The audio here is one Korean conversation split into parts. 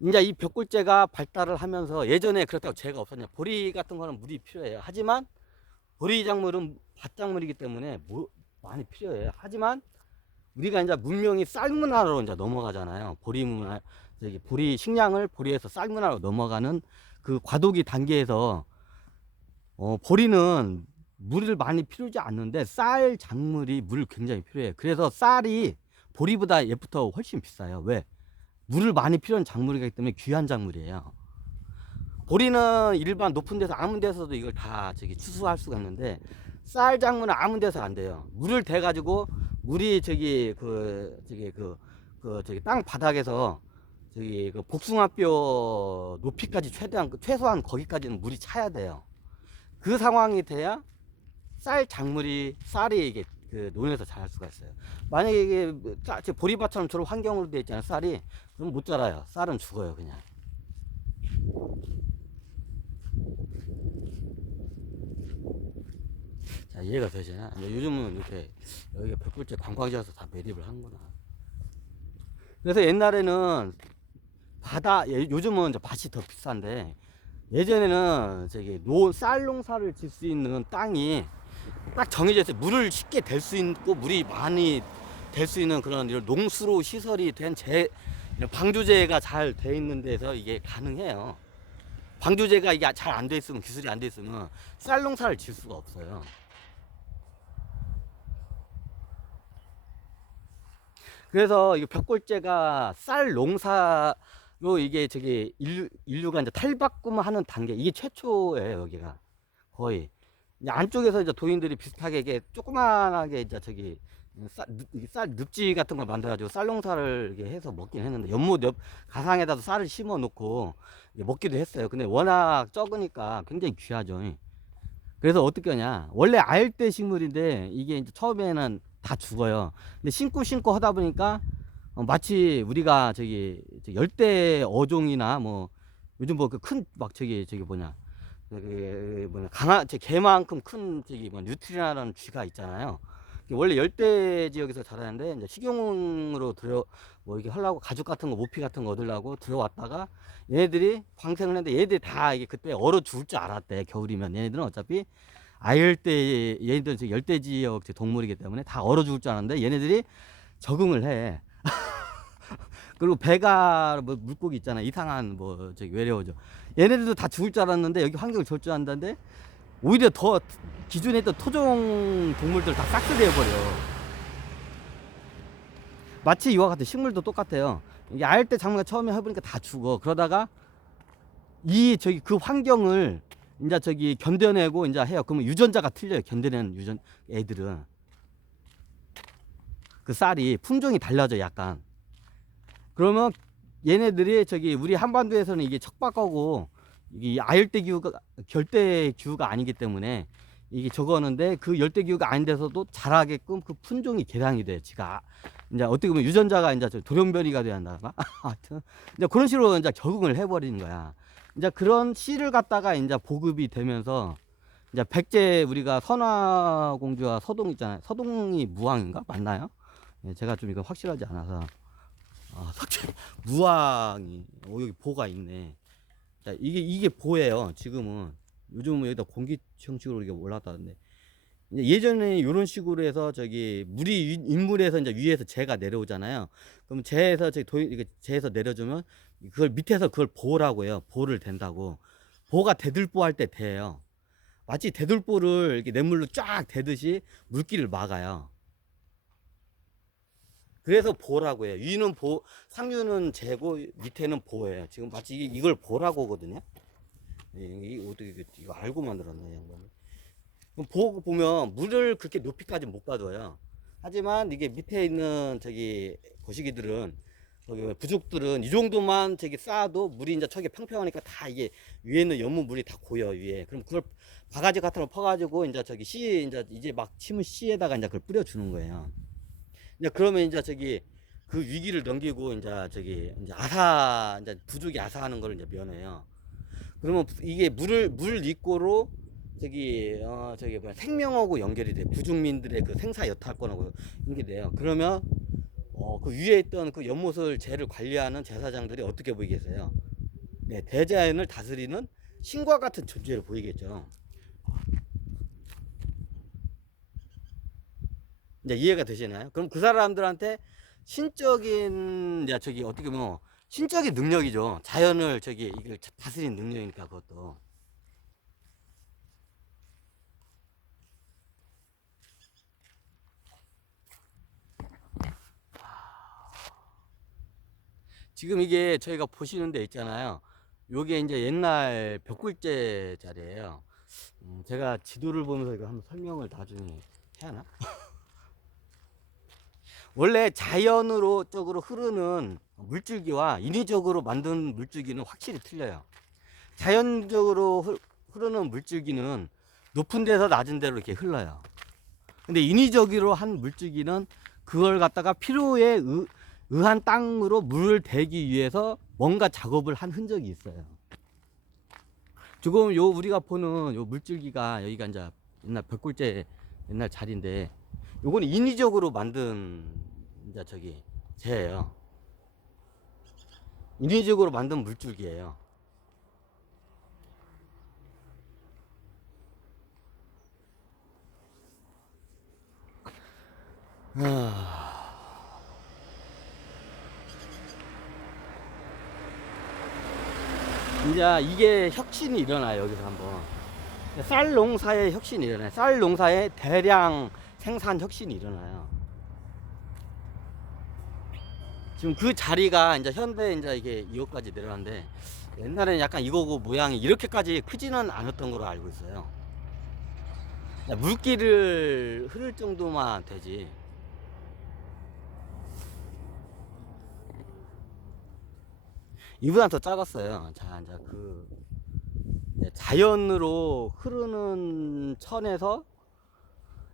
이제 이 벽골재가 발달을 하면서 예전에 그렇다고 재가 없었냐. 보리 같은 거는 물이 필요해요. 하지만 보리 작물은 밭작물이기 때문에 많이 필요해요. 하지만 우리가 이제 문명이 쌀 문화로 이제 넘어가잖아요. 보리 문화, 저기 보리 식량을 보리에서 쌀 문화로 넘어가는 그 과도기 단계에서 보리는 물을 많이 필요하지 않는데 쌀 작물이 물 굉장히 필요해요. 그래서 쌀이 보리보다 예부터 훨씬 비싸요. 왜? 물을 많이 필요한 작물이기 때문에 귀한 작물이에요. 보리는 일반 높은 데서 아무 데서도 이걸 다 저기 추수할 수가 있는데 쌀 작물은 아무 데서 안 돼요. 물을 대 가지고 물이 저기 땅 바닥에서 저기 그 복숭아뼈 높이까지 최소한 거기까지는 물이 차야 돼요. 그 상황이 돼야 쌀이 이게 그 논에서 자랄 수가 있어요. 만약에 이게 보리밭처럼 저런 환경으로 되어 있잖아요. 쌀이 그럼 못 자라요. 쌀은 죽어요 그냥. 자, 이해가 되시나? 이제 요즘은 이렇게 여기가 벽돌제 관광지여서 다 매립을 하는구나. 그래서 옛날에는 요즘은 이제 밭이 더 비싼데 예전에는 저기 쌀 농사를 질 수 있는 땅이 딱 정해져 있어요. 물을 쉽게 댈 수 있고 물이 많이 될 수 있는 그런 이런 농수로 시설이 된 이런 방조제가 잘 돼 있는 데서 이게 가능해요. 방조제가 이게 잘 안 돼 있으면 기술이 안 돼 있으면 쌀 농사를 질 수가 없어요. 그래서 이 벽골제가 쌀 농사로 이게 인류가 이제 탈바꿈하는 단계 이게 최초예요 여기가 거의 이제 안쪽에서 이제 도인들이 비슷하게 이게 조그만하게 이제 쌀 늪지 같은 걸 만들어가지고 쌀 농사를 이렇게 해서 먹긴 했는데 연못 옆 가상에다도 쌀을 심어 놓고 먹기도 했어요. 근데 워낙 적으니까 굉장히 귀하죠. 그래서 어떻게 하냐. 원래 아열대 식물인데 이게 이제 처음에는 다 죽어요. 근데 심고 하다 보니까 마치 우리가 열대 어종이나 뭐 요즘 뭐 그 큰 막 저기 뭐냐 그 뭐냐 개만큼 큰 뭐 뉴트리나라는 쥐가 있잖아요. 원래 열대 지역에서 자라는데 이제 식용으로 뭐 이렇게 하려고 가죽 같은 거 모피 같은 거 얻으려고 들어왔다가 얘네들이 광생을 했는데 얘네들이 다 이게 그때 얼어 죽을 줄 알았대. 겨울이면 얘네들은 어차피 얘네들은 열대 지역 동물이기 때문에 다 얼어 죽을 줄 알았는데 얘네들이 적응을 해. 그리고 배가 뭐 물고기 있잖아. 이상한 뭐 저기 외래어죠. 얘네들도 다 죽을 줄 알았는데 여기 환경을 좋을 줄 안다는데 오히려 더 기존에 있던 토종 동물들 다 싹쓸이 해버려. 마치 이와 같은 식물도 똑같아요. 이게 아열대 작물가 처음에 해보니까 다 죽어. 그러다가 그 환경을 이제 견뎌내고 이제 해요. 그러면 유전자가 틀려요. 견뎌내는 애들은. 그 쌀이 품종이 달라져 약간. 그러면 얘네들이 우리 한반도에서는 이게 척박하고 이게 아열대 기후가 결대 기후가 아니기 때문에 이게 저거는데 그 열대 기후가 아닌 데서도 자라게끔 그 품종이 개량이 돼. 지가 이제 어떻게 보면 유전자가 이제 돌연변이가 돼야 한다. 하여튼 이제 그런 식으로 이제 적응을 해버리는 거야. 이제 그런 씨를 갖다가 이제 보급이 되면서 이제 백제 우리가 선화공주와 서동 있잖아요. 서동이 무왕인가 맞나요? 예, 제가 좀 이거 확실하지 않아서 석재 무왕이 여기 보가 있네. 자, 이게 보예요. 지금은 요즘은 여기다 공기 형식으로 이게 올라왔다는데 예전에 이런 식으로 해서 인물에서 이제 위에서 재가 내려오잖아요. 그럼 재에서 이게 재에서 내려주면 그걸 밑에서 그걸 보라고 해요. 보를 댄다고. 보가 대들보 할 때 대요. 마치 대들보를 이렇게 냇물로 쫙 대듯이 물기를 막아요. 그래서 보라고 해요. 위는 상류는 재고 밑에는 보예요. 지금 마치 이걸 보라고 하거든요. 이게 어떻게 이거 알고 만들었네, 양반이. 그럼 보면 물을 그렇게 높이까지 못 가둬요. 하지만 이게 밑에 있는 거시기들은 부족들은 이 정도만 쌓아도 물이 이제 저기 평평하니까 다 이게 위에 있는 연문 물이 다 고여 위에. 그럼 그걸 바가지 같은 걸 퍼가지고 이제 이제 막 심은 씨에다가 이제 그걸 뿌려주는 거예요. 이제 그러면 이제 그 위기를 넘기고 이제 이제 부족이 아사하는 걸 이제 면해요. 그러면 이게 물 입고로 뭐야 생명하고 연결이 돼. 부족민들의 그 생사 여탈권하고 연결돼요. 그러면 그 위에 있던 그 연못을 재를 관리하는 제사장들이 어떻게 보이겠어요? 네, 대자연을 다스리는 신과 같은 존재로 보이겠죠. 이제 이해가 되시나요? 그럼 그 사람들한테 신적인, 이제 저기 어떻게 뭐, 신적인 능력이죠. 자연을 저기 이걸 다스리는 능력이니까 그것도. 지금 이게 저희가 보시는 데 있잖아요. 요게 이제 옛날 벽굴제 자리예요. 제가 지도를 보면서 이거 한번 설명을 나중에 해야 하나? 원래 자연으로 쪽으로 흐르는 물줄기와 인위적으로 만든 물줄기는 확실히 틀려요. 자연적으로 흐르는 물줄기는 높은 데서 낮은 데로 이렇게 흘러요. 근데 인위적으로 한 물줄기는 그걸 갖다가 필요에 의한 땅으로 물을 대기 위해서 뭔가 작업을 한 흔적이 있어요. 지금 요 우리가 보는 요 물줄기가 여기가 이제 옛날 벽골제 옛날 자리인데 요거는 인위적으로 만든 이제 저기 재예요. 인위적으로 만든 물줄기예요. 이제 이게 혁신이 일어나요. 여기서 한번 쌀 농사의 혁신이 일어나요. 쌀 농사의 대량 생산 혁신이 일어나요. 지금 그 자리가 이제 현대 이제 이게 이거까지 내려왔는데 옛날에는 약간 이거고 모양이 이렇게까지 크지는 않았던 걸로 알고 있어요. 물기를 흐를 정도만 되지. 이보다 더 작았어요. 자, 이제 그 자연으로 흐르는 천에서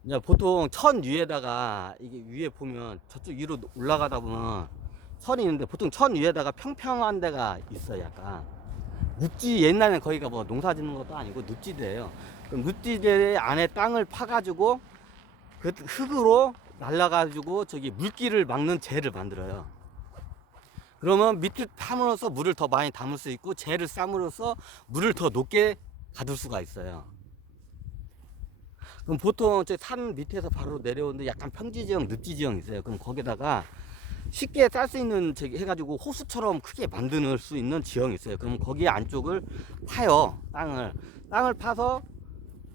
이제 보통 천 위에다가 이게 위에 보면 저쪽 위로 올라가다 보면 선이 있는데 보통 천 위에다가 평평한 데가 있어요. 약간 늪지, 옛날에는 거기가 뭐 농사 짓는 것도 아니고 늪지대예요. 그럼 늪지대 안에 땅을 파가지고 그 흙으로 날라가지고 저기 물기를 막는 재를 만들어요. 그러면 밑을 파므로써 물을 더 많이 담을 수 있고 재를 쌈으로써 물을 더 높게 가둘 수가 있어요. 그럼 보통 저 산 밑에서 바로 내려오는데 약간 평지 지형, 늪지 지형 있어요. 그럼 거기다가 쉽게 쌀 수 있는 저기 해가지고 호수처럼 크게 만들 수 있는 지형이 있어요. 그럼 거기 안쪽을 파요. 땅을 파서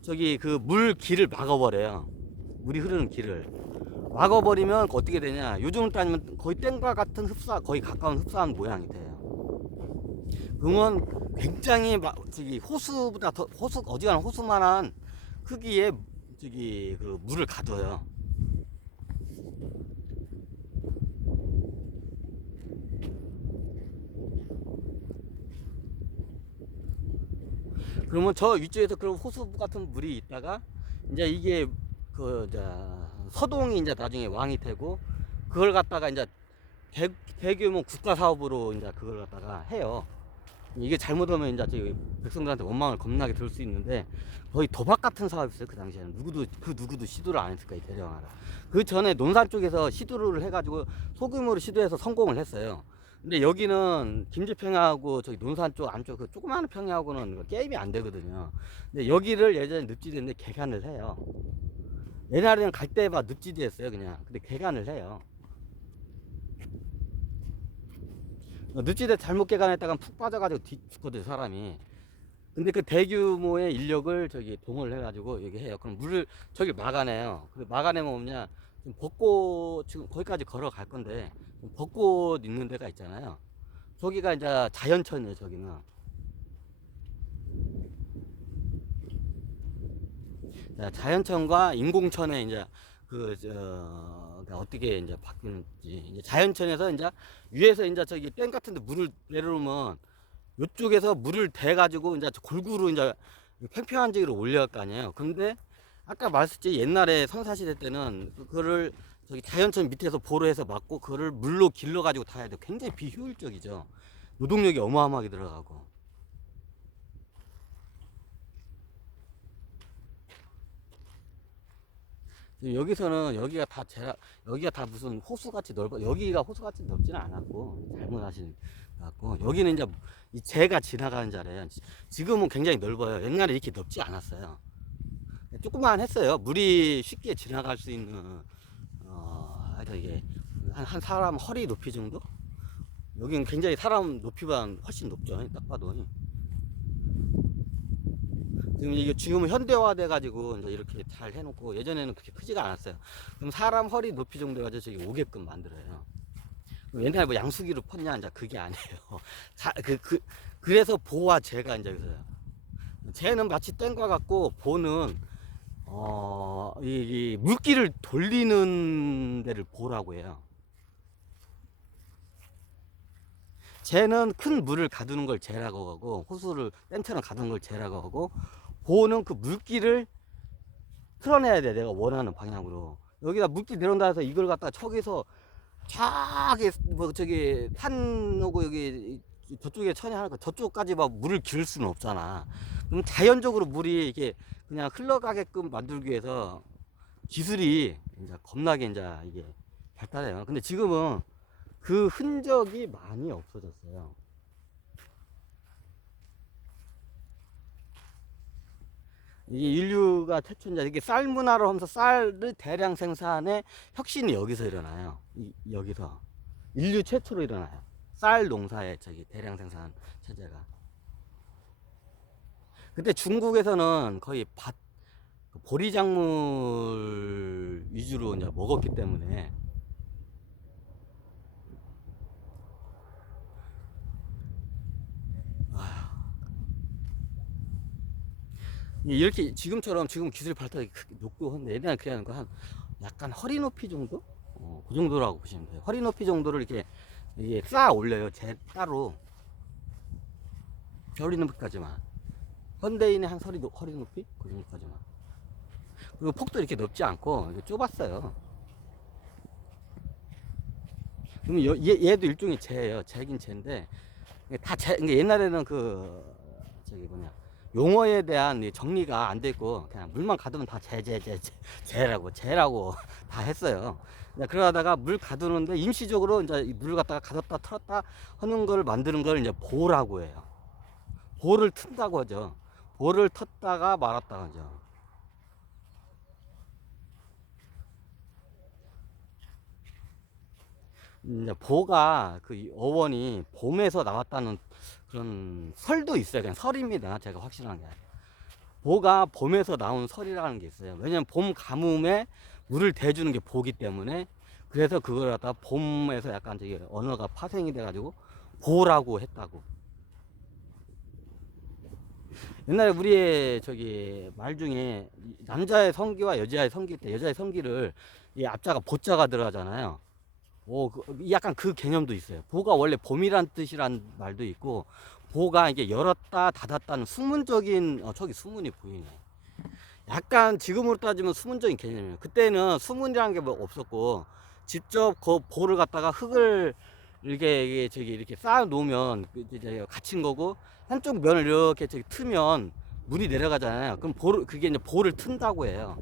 저기 그 물 길을 막아버려요. 물이 흐르는 길을 막아버리면 어떻게 되냐, 요즘 따지면 거의 땡과 같은 흡사, 거의 가까운 흡사한 모양이 돼요. 그러면 굉장히 저기 호수보다 더 호수, 어지간한 호수만한 크기의 저기 그 물을 가둬요. 그러면 저 위쪽에서 그런 호수 같은 물이 있다가 이제 이게 그 이제 서동이 이제 나중에 왕이 되고 그걸 갖다가 이제 대규모 국가 사업으로 이제 그걸 갖다가 해요. 이게 잘못하면 이제 저기 백성들한테 원망을 겁나게 들을 수 있는데 거의 도박 같은 사업이었어요. 그 당시에는 누구도 시도를 안 했을 거예요. 대령하라. 그 전에 논산 쪽에서 시도를 해가지고 소규모로 시도해서 성공을 했어요. 근데 여기는 김제평야하고 저기 논산 쪽 안쪽 그 조그마한 평야하고는 게임이 안 되거든요. 근데 여기를 예전에 늪지대인데 개간을 해요. 옛날에는 갈대밭 늪지대였어요. 그냥. 근데 개간을 해요. 늪지대 잘못 개간했다가 푹 빠져가지고 죽거든 사람이. 근데 그 대규모의 인력을 저기 동원을 해가지고 여기 해요. 그럼 물을 저기 막아내요. 그 막아내면 뭐냐, 지금 벚꽃 지금 거기까지 걸어갈 건데 벚꽃 있는 데가 있잖아요. 저기가 이제 자연천이에요. 저기는 자연천과 인공천에 이제 그러니까 어떻게 이제 바뀌는지, 이제 자연천에서 이제 위에서 이제 저기 댐 같은데 물을 내려오면 이쪽에서 물을 대 가지고 이제 골고루 이제 평평한 지기로 올려야 할 거 아니에요. 근데 아까 말했지, 옛날에 선사시대 때는 그거를 저기 자연천 밑에서 보로해서 막고 그거를 물로 길러 가지고 타야 돼. 굉장히 비효율적이죠. 노동력이 어마어마하게 들어가고. 지금 여기서는 여기가 다 무슨 호수같이 넓어. 여기가 호수같이 넓지는 않았고, 잘못하신 것 같고, 여기는 이제 이 재가 지나가는 자리예요. 지금은 굉장히 넓어요. 옛날에 이렇게 넓지 않았어요. 조금만 했어요. 물이 쉽게 지나갈 수 있는, 하여튼 이게 한 사람 허리 높이 정도? 여기는 굉장히 사람 높이보다 훨씬 높죠. 딱 봐도. 지금은 현대화돼 가지고 이제 이렇게 잘 해놓고, 예전에는 그렇게 크지가 않았어요. 그럼 사람 허리 높이 정도 가지고 저기 오게끔 만들어요. 옛날에 뭐 양수기로 펐냐 이제 그게 아니에요. 그래서 보와 재가 이제 있어요. 재는 마치 땡과 같고, 보는 이 물기를 돌리는 데를 보라고 해요. 재는 큰 물을 가두는 걸 재라고 하고, 호수를 댐처럼 가두는 걸 재라고 하고, 보는 그 물기를 틀어내야 돼. 내가 원하는 방향으로. 여기다 물기 내려온다 해서 이걸 갖다가 저기서 저기 뭐 저기 산 오고 여기 저쪽에 천이 하나 저쪽까지 막 물을 기를 수는 없잖아. 그럼 자연적으로 물이 이게 그냥 흘러가게끔 만들기 위해서 기술이 이제 겁나게 이제 이게 발달해요. 근데 지금은 그 흔적이 많이 없어졌어요. 이 인류가 최초인자 이게 쌀 문화로 하면서 쌀을 대량 생산의 혁신이 여기서 일어나요. 여기서 인류 최초로 일어나요. 쌀 농사의 저기 대량 생산 체제가. 그때 중국에서는 거의 보리작물 위주로 이제 먹었기 때문에 이렇게 지금처럼 지금 기술 발달이 높고 한데 옛날에 그냥 한 약간 허리 높이 정도? 그 정도라고 보시면 돼요. 허리 높이 정도를 이렇게 쌓아 올려요. 따로 허리 높이까지만. 현대인의 한 허리 높이? 그 정도까지만. 그리고 폭도 이렇게 넓지 않고 좁았어요. 그러면 얘도 일종의 재예요. 재긴 재인데 옛날에는 저기 뭐냐 용어에 대한 정리가 안 됐고 그냥 물만 가두면 다 재라고 다 했어요. 그러다가 물 가두는데 임시적으로 이제 물 갖다가 가뒀다 털었다 하는 걸 만드는 걸 이제 보라고 해요. 보를 튼다고 하죠. 보를 텄다가 말았다 하죠. 이제 보가 그 어원이 봄에서 나왔다는 그런 설도 있어요. 그냥 설입니다. 제가 확실한 게. 보가 봄에서 나온 설이라는 게 있어요. 왜냐면 봄 가뭄에 물을 대주는 게 보기 때문에 그래서 그걸 갖다 봄에서 약간 저기 언어가 파생이 돼가지고 보라고 했다고. 옛날에 우리의 저기 말 중에 남자의 성기와 여자의 성기 때 여자의 성기를 이 앞자가 보자가 들어가잖아요. 약간 그 개념도 있어요. 보가 원래 봄이란 뜻이란 말도 있고, 보가 이게 열었다 닫았다는 수문적인, 저기 수문이 보이네. 약간 지금으로 따지면 수문적인 개념이에요. 그때는 수문이라는 게 뭐 없었고, 직접 그 보를 갖다가 흙을 이게 저기 이렇게 쌓아 놓으면 이제 갇힌 거고, 한쪽 면을 이렇게 저기 트면 물이 내려가잖아요. 그럼 그게 이제 보를 튼다고 해요.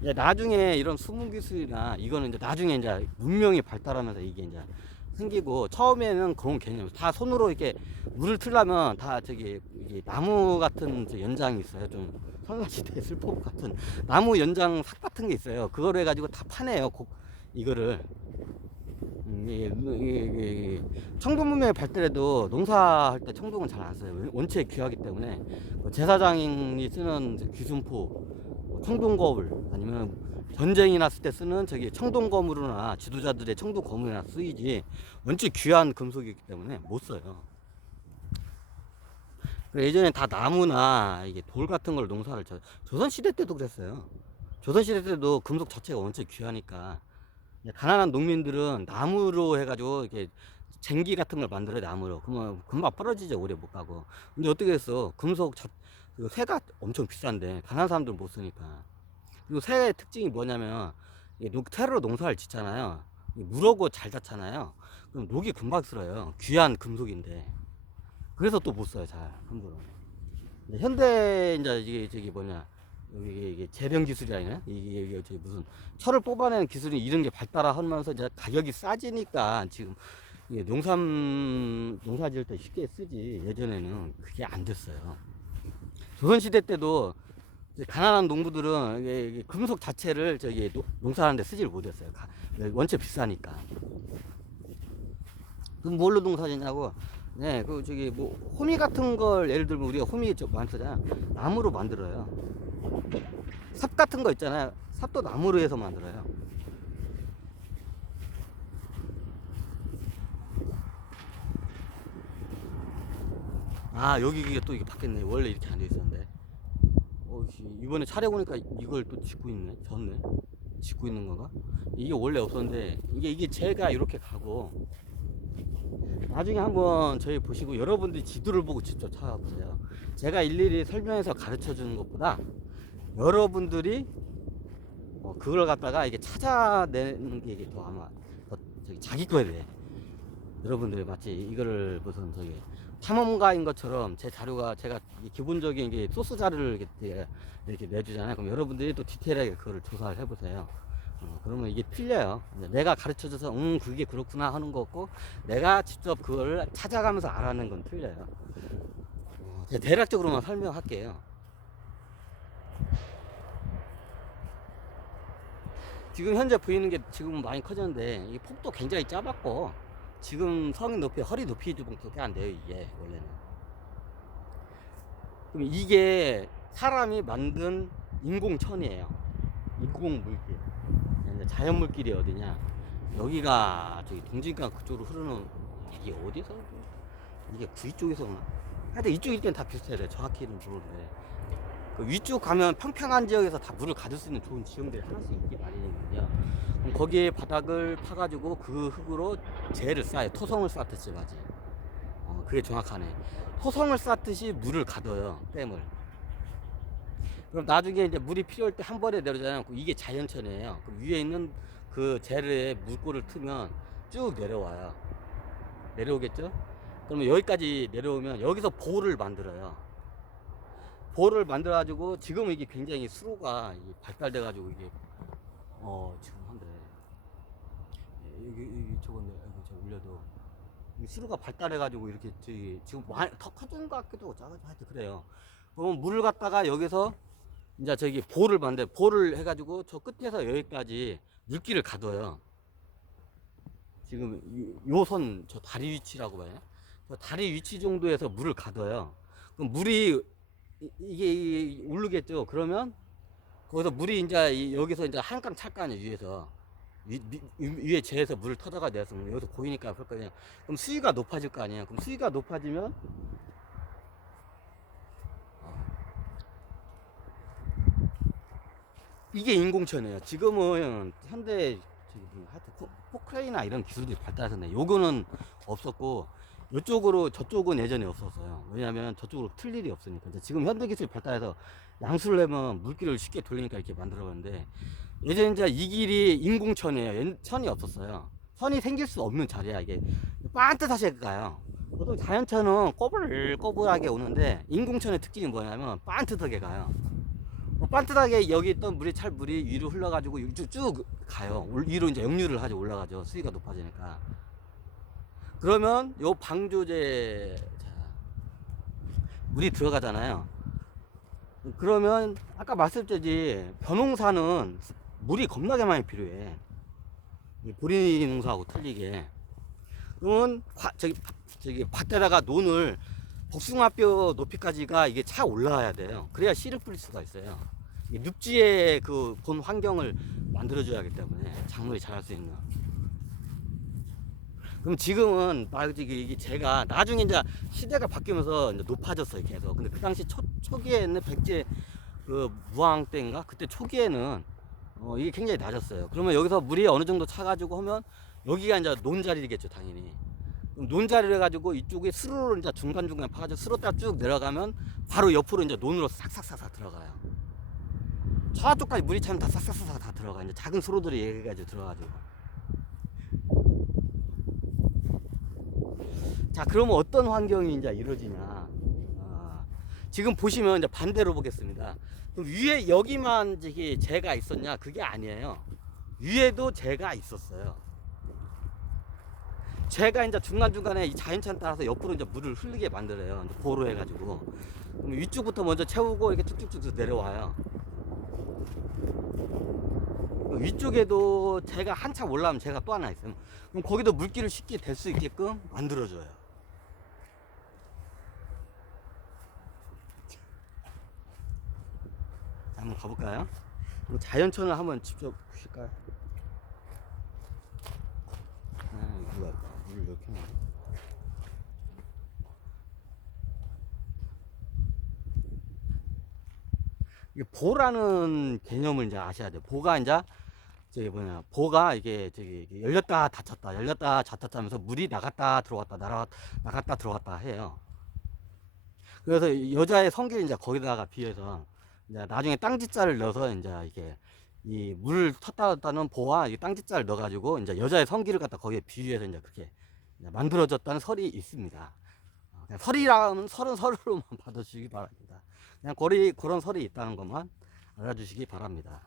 이제 나중에 이런 수문 기술이나 이거는 이제 나중에 이제 문명이 발달하면서 이게 이제 생기고 처음에는 그런 개념 다 손으로 이렇게 물을 틀려면 다 저기 나무 같은 연장이 있어요. 좀 선사시대 슬퍼 같은 나무 연장 삭 같은 게 있어요. 그걸 해가지고 다 파내요. 이거를 청동 문명의 발달에도 농사할 때 청동은 잘 안 써요. 원체 귀하기 때문에 제사장이 쓰는 귀순포, 청동거울 아니면 전쟁이 났을 때 쓰는 저기 청동거물이나 지도자들의 청동거물이나 쓰이지 원체 귀한 금속이기 때문에 못 써요. 예전에 다 나무나 이게 돌 같은 걸 농사를 조선시대 때도 그랬어요. 조선시대 때도 금속 자체가 원체 귀하니까 가난한 농민들은 나무로 해가지고 이렇게 쟁기 같은 걸 만들어요. 나무로. 그러면 금방 부러지죠. 오래 못 가고. 근데 어떻게 했어? 쇠가 엄청 비싼데 가난한 사람들은 못 쓰니까. 그리고 쇠의 특징이 뭐냐면 쇠로 농사를 짓잖아요. 물하고 잘 닿잖아요. 그럼 녹이 금방 쓸어요. 귀한 금속인데. 그래서 또 못 써요. 잘 함부로. 현대 이제 이게 저기 뭐냐 이게 재련 기술이라나 이게 무슨 철을 뽑아내는 기술이 이런 게 발달하면서 이제 가격이 싸지니까 지금 이게 농사 지을 때 쉽게 쓰지. 예전에는 그게 안 됐어요. 조선시대 때도 이제 가난한 농부들은 이게 금속 자체를 농사하는데 쓰지를 못했어요. 원체 비싸니까. 그럼 뭘로 농사짓냐고? 네, 뭐 호미 같은 걸 예를 들면 우리가 호미 많이 쓰잖아요. 나무로 만들어요. 삽 같은 거 있잖아요. 삽도 나무로 해서 만들어요. 아, 여기 이게 또 이게 바뀌었네. 원래 이렇게 안 돼 있었는데. 이번에 차려 보니까 이걸 또 짓고 있네. 졌네. 짓고 있는 건가? 이게 원래 없었는데 이게 제가 이렇게 가고 나중에 한번 저희 보시고 여러분들이 지도를 보고 직접 찾아보세요. 제가 일일이 설명해서 가르쳐 주는 것보다 여러분들이 그걸 갖다가 이게 찾아내는 게 이게 더 아마 더 자기 거에 대해 여러분들이 마치 이거를 무슨 탐험가인 것처럼 제 자료가 제가 기본적인 게 소스 자료를 이렇게 내주잖아요. 그럼 여러분들이 또 디테일하게 그거를 조사를 해보세요. 그러면 이게 틀려요. 내가 가르쳐줘서 그게 그렇구나 하는 거고 내가 직접 그걸 찾아가면서 알아낸 건 틀려요. 제가 대략적으로만 설명할게요. 지금 현재 보이는 게 지금 많이 커졌는데 이 폭도 굉장히 짧았고 지금 성인 높이 허리 높이 정도밖에 안 돼요. 이게 원래는. 그럼 이게 사람이 만든 인공천이에요. 인공 물길. 자연 물길이 어디냐? 여기가 동진강 그쪽으로 흐르는 이게 어디서? 이게 구이 쪽에서 오나? 하여튼 이쪽일 땐 다 비슷해야 돼. 정확히는 모르는데. 그 위쪽 가면 평평한 지역에서 다 물을 가둘 수 있는 좋은 지형들이 하나씩 있기 마련이거든요. 그럼 거기에 바닥을 파가지고 그 흙으로 재를 쌓아요. 토성을 쌓듯이 맞지. 그게 정확하네. 토성을 쌓듯이 물을 가둬요. 댐을. 그럼 나중에 이제 물이 필요할 때 한 번에 내려오잖아요. 이게 자연천이에요. 그럼 위에 있는 그 재르에 물꼬를 트면 쭉 내려와요. 내려오겠죠? 그러면 여기까지 내려오면 여기서 보를 만들어요. 보를 만들어 가지고 지금 이게 굉장히 수로가 발달돼 가지고 이게 지금 한데 여기 저건데 여기 저 올려도 수로가 발달해 가지고 이렇게 지금 많이 더 커진 것 같기도 하고 작아지고 하여튼 그래요. 그럼 물을 갖다가 여기서 이제 보를 해가지고 저 끝에서 여기까지 물길을 가둬요. 지금 요 선 저 다리 위치라고 봐요. 저 다리 위치 정도에서 물을 가둬요. 그럼 물이 이게 오르겠죠. 그러면 거기서 물이 이제 여기서 이제 한 칸 찰 거 아니에요. 위에서 위에 재에서 물을 터다가 내서 여기서 고이니까 그럴 거예요. 그럼 수위가 높아질 거 아니에요. 그럼 수위가 높아지면 이게 인공천이에요. 지금은 현대 하여튼 포크레인이나 이런 기술들이 발달했네. 요거는 없었고 이쪽으로 저쪽은 예전에 없었어요. 왜냐하면 저쪽으로 틀 일이 없으니까. 지금 현대 기술이 발달해서 양수를 내면 물길을 쉽게 돌리니까 이렇게 만들어봤는데 예전에 이제 이 길이 인공천이에요. 천이 없었어요. 선이 생길 수 없는 자리야. 이게 반듯하게 가요. 보통 자연천은 꼬불꼬불하게 오는데 인공천의 특징이 뭐냐면 반듯하게 가요. 반듯하게 여기 있던 물이 위로 흘러가지고 쭉 가요. 위로 이제 역류를 하죠. 올라가죠. 수위가 높아지니까. 그러면 요 방조제 물이 들어가잖아요. 그러면 아까 말씀드렸지 벼농사는 물이 겁나게 많이 필요해. 보리 농사하고 틀리게. 그러면 밭에다가 논을 복숭아뼈 높이까지가 이게 차 올라와야 돼요. 그래야 씨를 뿌릴 수가 있어요. 늪지의 그 본 환경을 만들어줘야 하기 때문에 작물이 자랄 수 있는. 그럼 지금은 이게 제가 나중에 이제 시대가 바뀌면서 이제 높아졌어요 계속. 근데 그 당시 초기에는 백제 그 무왕 때인가 그때 초기에는 이게 굉장히 낮았어요. 그러면 여기서 물이 어느 정도 차가지고 하면 여기가 이제 논자리겠죠 당연히. 그럼 논자리를 해가지고 이쪽에 수로를 이제 중간중간 파가지고 수로 따라 쭉 내려가면 바로 옆으로 이제 논으로 싹싹싹 들어가요. 저쪽까지 물이 차면 다 싹싹싹 다 들어가. 이제 작은 수로들이 여기까지 들어가지고. 자, 그러면 어떤 환경이 이제 이루어지냐. 지금 보시면 이제 반대로 보겠습니다. 그럼 위에 여기만 이게 재가 있었냐? 그게 아니에요. 위에도 재가 있었어요. 재가 이제 중간중간에 이 자연천 따라서 옆으로 이제 물을 흐르게 만들어요. 이제 보로 해가지고. 그럼 위쪽부터 먼저 채우고 이렇게 쭉쭉쭉 내려와요. 위쪽에도 재가 한참 올라오면 재가 또 하나 있어요. 그럼 거기도 물기를 쉽게 댈 수 있게끔 만들어줘요. 자, 한번 가볼까요? 자연천을 한번 직접 보실까요? 누가 물을 이렇게 놔. 이게 보라는 개념을 이제 아셔야 돼요. 보가 이제 저기 뭐냐, 보가 이게 저기 열렸다 닫혔다 열렸다 닫혔다 하면서 물이 나갔다 들어왔다 나갔다 들어왔다 해요. 그래서 여자의 성기를 이제 거기다가 비해서 이제 나중에 땅지자를 넣어서 이제 이게 이 물을 탔다 놨다는 보와 이 땅지자를 넣어가지고 이제 여자의 성기를 갖다 거기에 비유해서 이제 그렇게 이제 만들어졌다는 설이 있습니다. 그냥 설이라면 설은 설로만 받아주시기 바랍니다. 그냥 그런 설이 있다는 것만 알아주시기 바랍니다.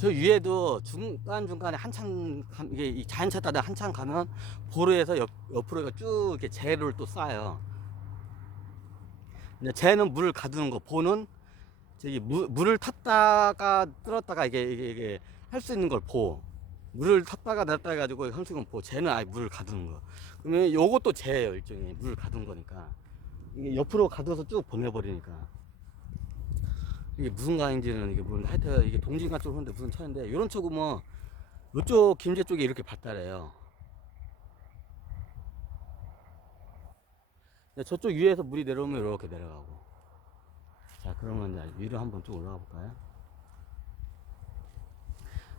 저 위에도 중간중간에 한참 이게 이 자연차 따다 한참 가면 보로에서 옆으로 쭉 이렇게 재를 또 쌓아요. 이제 재는 물을 가두는 거, 보는 저기 물을 탔다가 끌었다가 이게 할 수 있는 걸 보. 물을 탔다가 냈다 해가지고 할 수 있는 건 보. 재는 아예 물을 가두는 거. 그러면 요것도 재예요, 일종의 물을 가둔 거니까. 이게 옆으로 가둬서 쭉 보내버리니까. 이게 무슨 강인지는 이게 뭐 하여튼 이게 동진강 쪽으로 하는데 무슨 차인데 이런 쪽은 뭐 이쪽 김제 쪽에 이렇게 발달해요. 저쪽 위에서 물이 내려오면 이렇게 내려가고. 자, 그러면 이제 위로 한번 쭉 올라가 볼까요?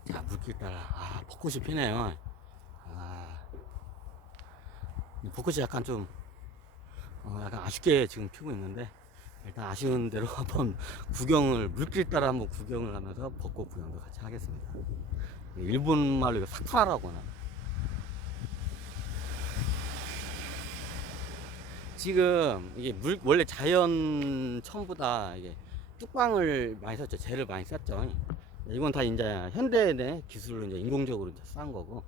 자, 물길 따라 벚꽃이 피네요. 벚꽃이 약간 좀 약간 아쉽게 지금 피고 있는데 일단 아쉬운 대로 한번 물길 따라 한번 구경을 하면서 벚꽃 구경도 같이 하겠습니다. 일본 말로 이거 사쿠라라고 하나. 지금 이게 원래 자연천보다 이게 뚝방을 많이 썼죠. 재를 많이 썼죠. 이건 다 이제 현대 기술로 이제 인공적으로 이제 싼 거고.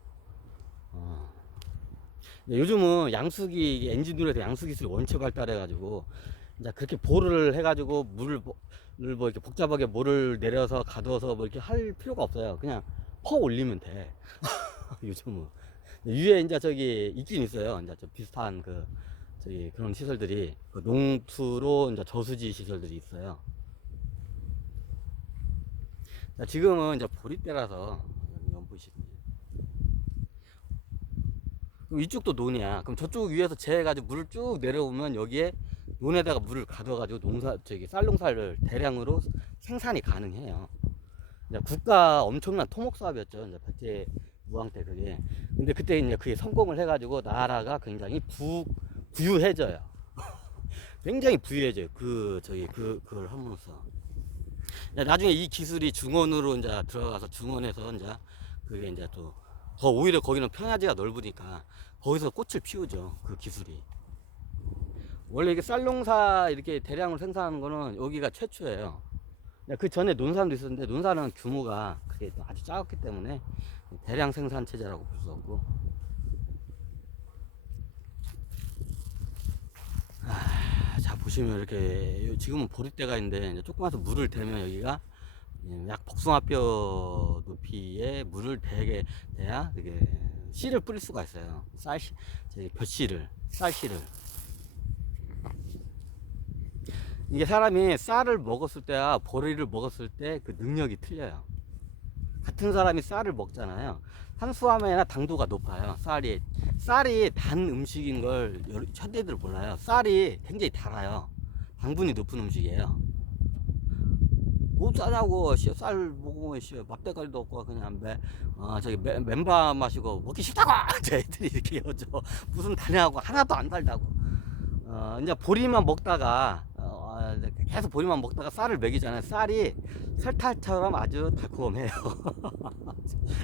요즘은 양수기 엔진으로 해서 양수 기술이 원체 발달해가지고 이제 그렇게 보를 해가지고 물을 뭐 이렇게 복잡하게 물을 내려서 가둬서 뭐 이렇게 할 필요가 없어요. 그냥 퍼 올리면 돼. 요즘은 위에 이제 저기 있긴 있어요. 이제 좀 비슷한 저기 그런 시설들이 농투로 이제 저수지 시설들이 있어요. 자, 지금은 이제 보리때라서 연보시든지. 그럼 이쪽도 논이야. 그럼 저쪽 위에서 재가지고 물을 쭉 내려오면 여기에 논에다가 물을 가둬가지고 쌀농사를 대량으로 생산이 가능해요. 이제 국가 엄청난 토목 사업이었죠. 이제 백제 무왕 때 그게. 근데 그때 이제 그게 성공을 해가지고 나라가 굉장히 부유해져요. 굉장히 부유해져요. 그걸 함으로써. 나중에 이 기술이 중원으로 이제 들어가서 중원에서 이제 그게 이제 또 더 오히려 거기는 평야지가 넓으니까 거기서 꽃을 피우죠. 그 기술이. 원래 이게 쌀농사 이렇게 대량으로 생산하는 거는 여기가 최초예요. 그 전에 논산도 있었는데 논산은 규모가 그게 아주 작았기 때문에 대량 생산 체제라고 볼 수 없고. 자, 보시면 이렇게 지금은 보리대가 있는데 이제 조금 와서 물을 대면 여기가 약 복숭아뼈 높이의 물을 대게 돼야 이게 씨를 뿌릴 수가 있어요. 벼씨를, 쌀씨를. 이게 사람이 쌀을 먹었을 때와 보리를 먹었을 때 그 능력이 틀려요. 같은 사람이 쌀을 먹잖아요. 탄수화물이나 당도가 높아요. 쌀이 단 음식인 걸 현대인들 몰라요. 쌀이 굉장히 달아요. 당분이 높은 음식이에요. 못 사냐고, 씨, 쌀 보고, 씨, 맛대가리도 없고, 그냥 맨밥 마시고, 먹기 싫다고! 저희들이 이렇게 여죠. 무슨 다냐고, 하나도 안 달다고. 이제 보리만 먹다가, 계속 보리만 먹다가 쌀을 먹이잖아요. 쌀이 설탕처럼 아주 달콤해요.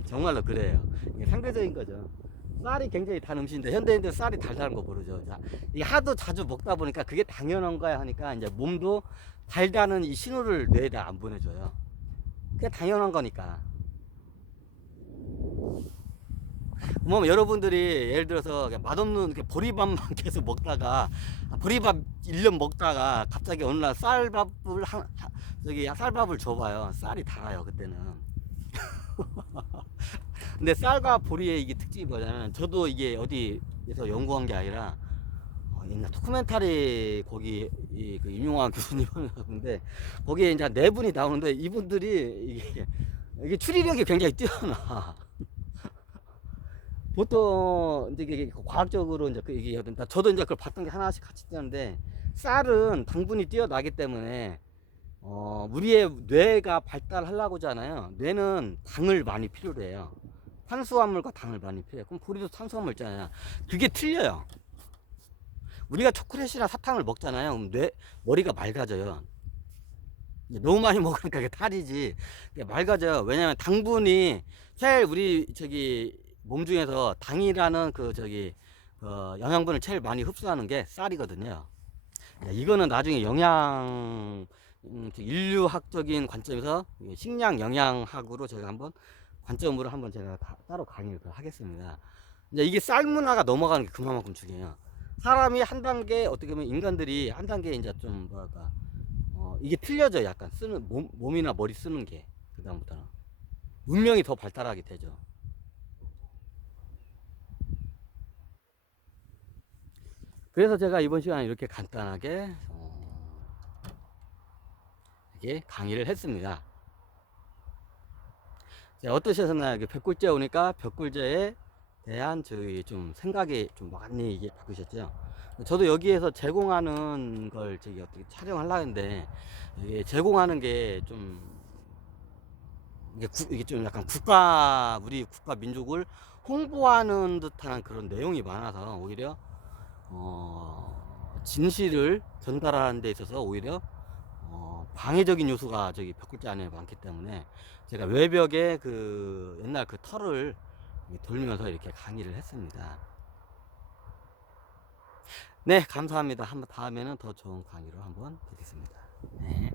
정말로 그래요. 이게 상대적인 거죠. 쌀이 굉장히 단 음식인데 현대인들 쌀이 달달한 거 모르죠. 자, 이게 하도 자주 먹다 보니까 그게 당연한 거야 하니까 이제 몸도 달다는 이 신호를 뇌에다 안 보내줘요. 그게 당연한 거니까. 뭐 여러분들이 예를 들어서 그냥 맛없는 보리밥만 계속 먹다가 보리밥 1년 먹다가 갑자기 어느 날 쌀밥을 줘봐요. 쌀이 달아요 그때는. 근데 쌀과 보리의 이게 특징이 뭐냐면 저도 이게 어디에서 연구한 게 아니라 옛날 다큐멘터리 거기 그 임용환 교수님인데 거기에 이제 네 분이 나오는데 이분들이 이게 추리력이 굉장히 뛰어나. 보통 이제 과학적으로 이제 그 얘기해야 된다. 저도 이제 그걸 봤던 게 하나씩 같이 뜨는데 쌀은 당분이 뛰어나기 때문에 우리의 뇌가 발달하려고 하잖아요. 뇌는 당을 많이 필요로 해요. 탄수화물과 당을 많이 필요해요. 그럼 보리도 탄수화물 있잖아요. 그게 틀려요. 우리가 초콜릿이나 사탕을 먹잖아요. 그럼 머리가 맑아져요. 너무 많이 먹으니까 그게 탈이지. 그게 맑아져요. 왜냐면 당분이 제일 우리 몸 중에서 당이라는 영양분을 제일 많이 흡수하는 게 쌀이거든요. 이거는 나중에 인류학적인 관점에서 식량 영양학으로 제가 관점으로 제가 따로 강의를 하겠습니다. 이제 이게 쌀 문화가 넘어가는 게 그만큼 중요해요. 사람이 한 단계, 어떻게 보면 인간들이 한 단계 이제 좀 뭐랄까, 이게 틀려져. 약간 몸이나 머리 쓰는 게. 그다음부터는 문명이 더 발달하게 되죠. 그래서 제가 이번 시간에 이렇게 간단하게 이렇게 강의를 했습니다. 어떠셨나요? 벽골제 오니까 벽골제에 대한 좀 생각이 좀 많이 이게 바꾸셨죠. 저도 여기에서 제공하는 걸 어떻게 촬영하려고 했는데 이게 제공하는 게 좀 이게 좀 약간 우리 국가 민족을 홍보하는 듯한 그런 내용이 많아서 오히려 진실을 전달하는 데 있어서 오히려 방해적인 요소가 벽골제 안에 많기 때문에 제가 외벽에 옛날 털을 돌면서 이렇게 강의를 했습니다. 네, 감사합니다. 다음에는 더 좋은 강의로 한번 뵙겠습니다. 네.